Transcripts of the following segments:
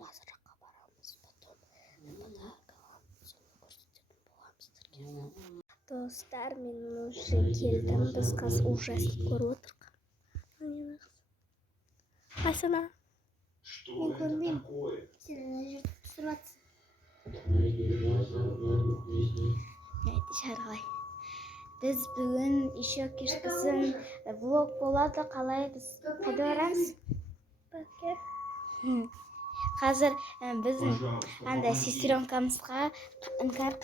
Мазыраққа барамыз, потом подарок аламыз, соны көрсететін боламыз сіздерге. Достар, мен уже келдім. Біз қазір ужастик көріп отырмыз. Қайсына? Мен көрмеймін. Сен ана жерде түсіріп жатсың. Шарғай. Біз бүгін еще кешкісін влог болады. Қалай біз қайда барамыз? Қазір біздің андай сестренкамызға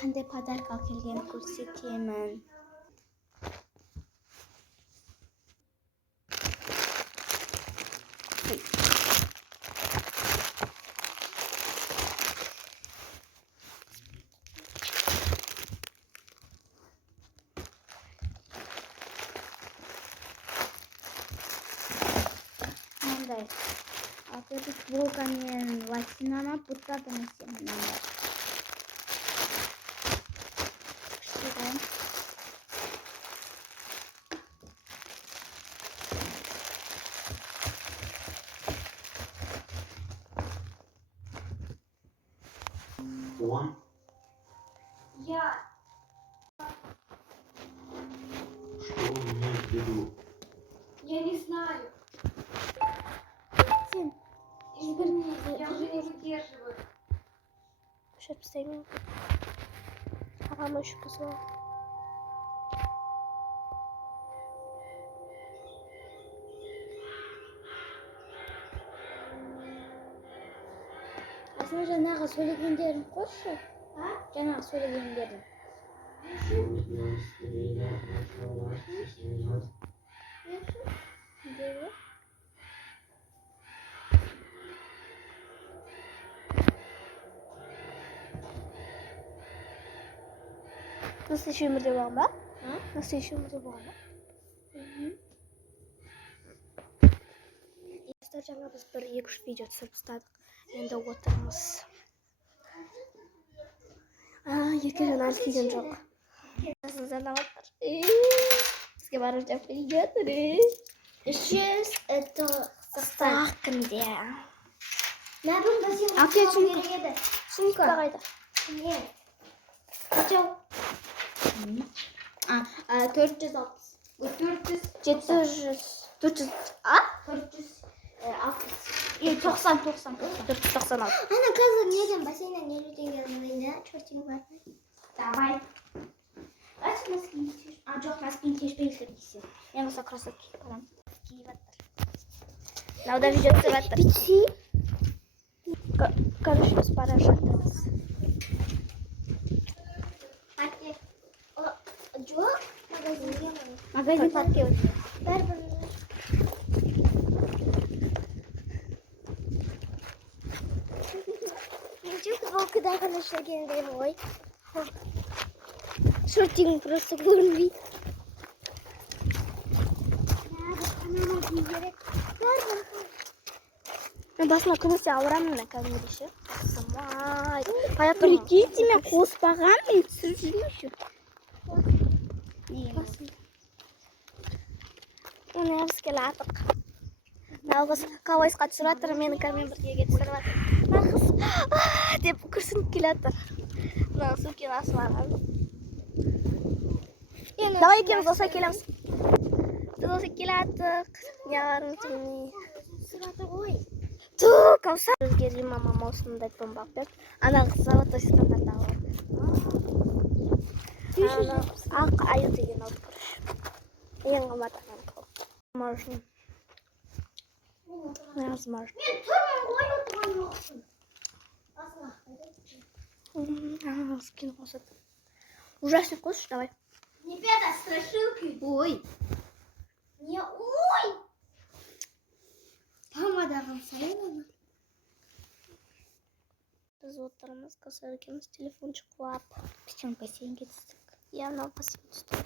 қандай подарок алып келгенін көрсетемін. Мынандай алфавит волга мен латинаны бұттардан есемін. Я. Что он имеет в виду? Я не знаю. Сен, Я уже не выдерживаю. сейчас поставим. А мама еще позвала. Асма жаңағы сөйлегендерін қойшы. Жаңағы сөйлегендерін. Настоящий өмірде болған ба? Настоящий өмірде болған ба? Жаңа біз бір 2-3 видео түсіріп тастадық. Енді отырмыз. Еркежан әлі келген жоқ. Сізден алып тұр. Бізге барып жап келген. 300 это стакан де. Әке сумка. Сумка қайда? Нет. Қачау? 460. 400. 400. 490. Ана қазір неден бассейннен 50 теңге алайын да, чертің бар. Давай. Қайсы носкиін теш? Жоқ, носкиін тешпейсің дейсің. Мен болса кроссовки барамын. Киіп жатыр. Науда видео түсіріп жатыр. Битси. Короче, біз бара жатырмыз. Парке. Жоқ, магазинге барамыз. Магазин парке өтті. Бәрі-бір. Футболкада ғана шлагендеймін ғой. Шортигім просто көрінбейді. Мен басына күнесе ауырамын кәдімгідей ше. Прикиньте, мен қоспаған, мен түсіріп жүрмейші. Оны біз келатық. Нағыз кавайсқа түсіріп атыр, мені кәмен бірдеге түсіріп атыр. Нағыз деп күрсініп келатыр. Нағыз өкен асылаған. Давай екеміз осылай келеміз. Біз осылай келатық. Неғарымыз мені. Түсіріп атыр ғой. Тұр, қауса. Өзге Рима мама осындай бомбақ берді. Анағы золотой стандардағы. Ақ аю деген алып көріш. Ең қымбатаған қол. Мороженое. Невозможно. Мен тұрмын ғой отырған жоқсың. Скин қосады. Ужасный қосшы, давай. Ребята, страшилки. Ой. Не ой. Помадағым сайын. Біз отырмыз, қазір екеуміз телефончик құлап. Пішен бассейнге түстік. Я мынау бассейн түстік.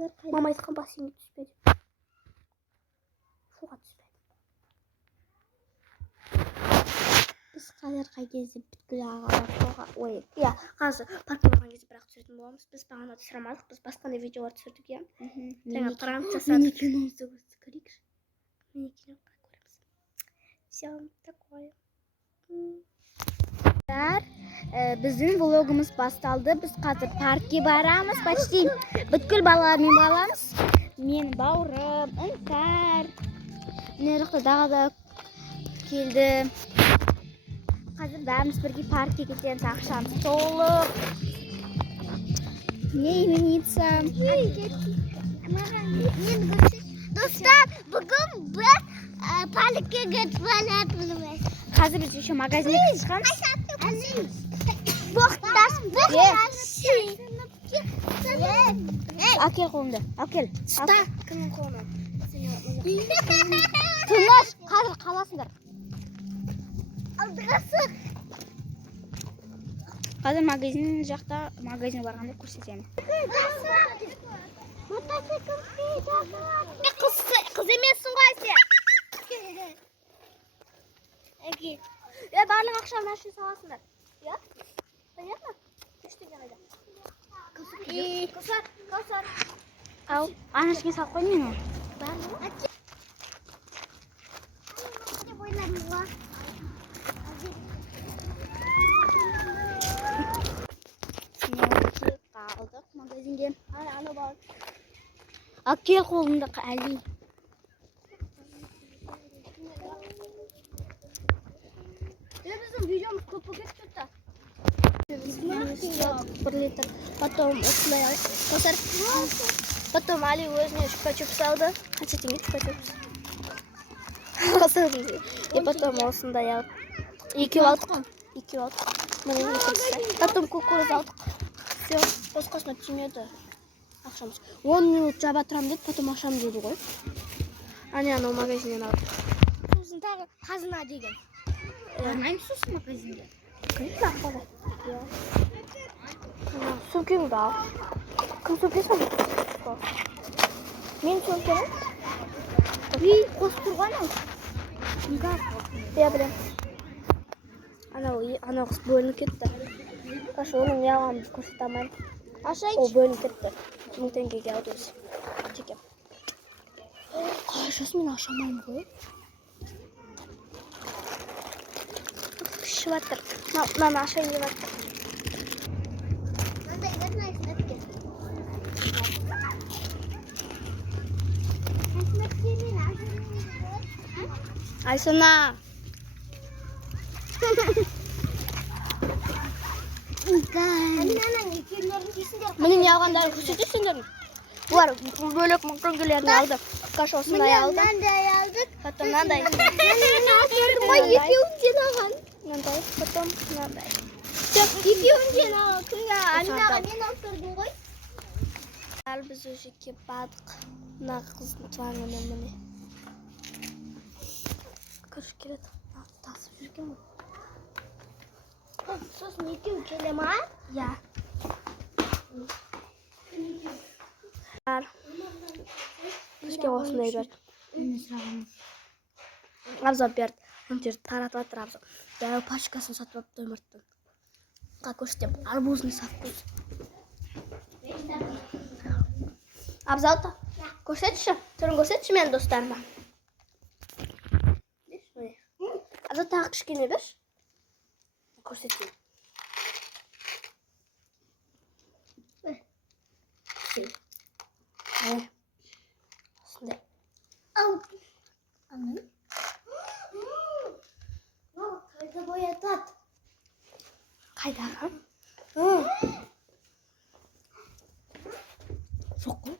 Мама айтқан бассейнге түспе деп. Суға түспе. Біз қазір қай кезде бүткіл ағалар ой, иә, қазір паркке барған кезде бірақ түсіретін боламыз. Біз бағана түсіре біз басқа да видеолар түсірдік, иә. Жаңа пранк жасадық. Мини киномызды көрейікші. Мини кино көреміз. Все такое. Біздің влогымыз басталды. Біз қазір паркке барамыз. Почти бүткіл балалармен барамыз. Мен бауырым, Іңкәр. Міне жақта дағада келді. Қазір бәріміз бірге паркке кетеміз. Ақшамыз толық. Не именится? Достар, бүгін біз паркке кетіп жатырмыз. Қазір біз еще магазинге шығамыз. Әкел қолымды. Әкел. Ұста. Кімнің қолынан? Тыныш. Қазір қаласыңдар. Алдығасық. Қазір магазин жақта магазин барғанда көрсетемін. Қыз емессің ғой сен. Барлық ақшаны ашын саласыңдар. Я? Понятно? Күштеген айда. Косар. Ау, анашкен салып қой мені. Қалдық магазинге. Ана бар. Әкел қолымды әлі. Біздің видеомыз көп кетіп кетті. 1 литр. Потом осындай қосар. Потом Али өзіне чупа-чупс алды. Қанша теңге чупа-чупс? И потом осындай алып. 2 алдық. Потом кукуруз алдық. Все, басқасына тимеді. Ақшамыз. 10 минут жаба тұрам деді, потом ақшам деді ғой. Ане анау магазиннен алды. Сосын тағы қазына деген. Бармаймыз сосын магазинге. Конечно, ақпады. Сөмкеңді ал. Кім сөмкесі ал? Мен сөмкені? Қосып тұрған ау? Я білем. Анау қыз бөлініп кетті. Қашы оның не алғанын көрсете алмаймын. Ол бөлініп кетті. 1000 теңгеге алды өзі. Текем. Қашасы мен аша алмаймын ғой. Пішіп аттыр. Мынаны аша еп аттыр. Айсана. Мені не алғандарын көрсетесіңдер ме? Бұлар бөлек мүмкіндіктерін алды. Қаш осындай алды. Мынандай алдық. Потом мынандай. Екеуінден алған. Мынандай, потом мынандай. Екеуінден алған. Күнге Аминаға мен алып тұрдым ғой. Біз уже кеп бардық. Мына қыздың туаңына міне. Көріп келеді. Тасып жүрген ғой. Сосын екеу келе ма? Я. Бізге осындай берді. Абзал берді. Үнтер таратып атыр Абзал. Дәу пачкасын сатып алып өмірттің. Қа көрсетем. Арбузный совкус. Абзал та. Көрсетші. Түрін көрсетші мен достарыма. Абзал тағы кішкене берші. Көрсетейін. Осындай. Ау. Анын. Қайда боятады? Қайдағы? Жоқ қой.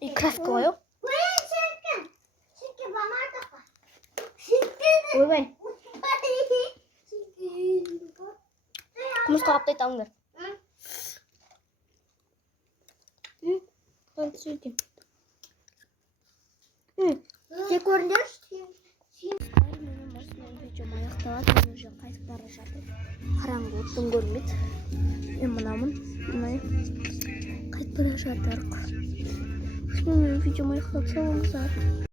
И краска қою. Ойбай. Құмысқа қаптайды алыңдар. Қанты сөйтем. Тек көріндерші. Менің осындай видеом аяқталды. аяқталады. Мен уже қайтып бара жатырмын. Қараңғы оттың көрінбейді. Мен мынамын. Қайтып бара жатырмық. Видеоmu аяқтап салыңыздар.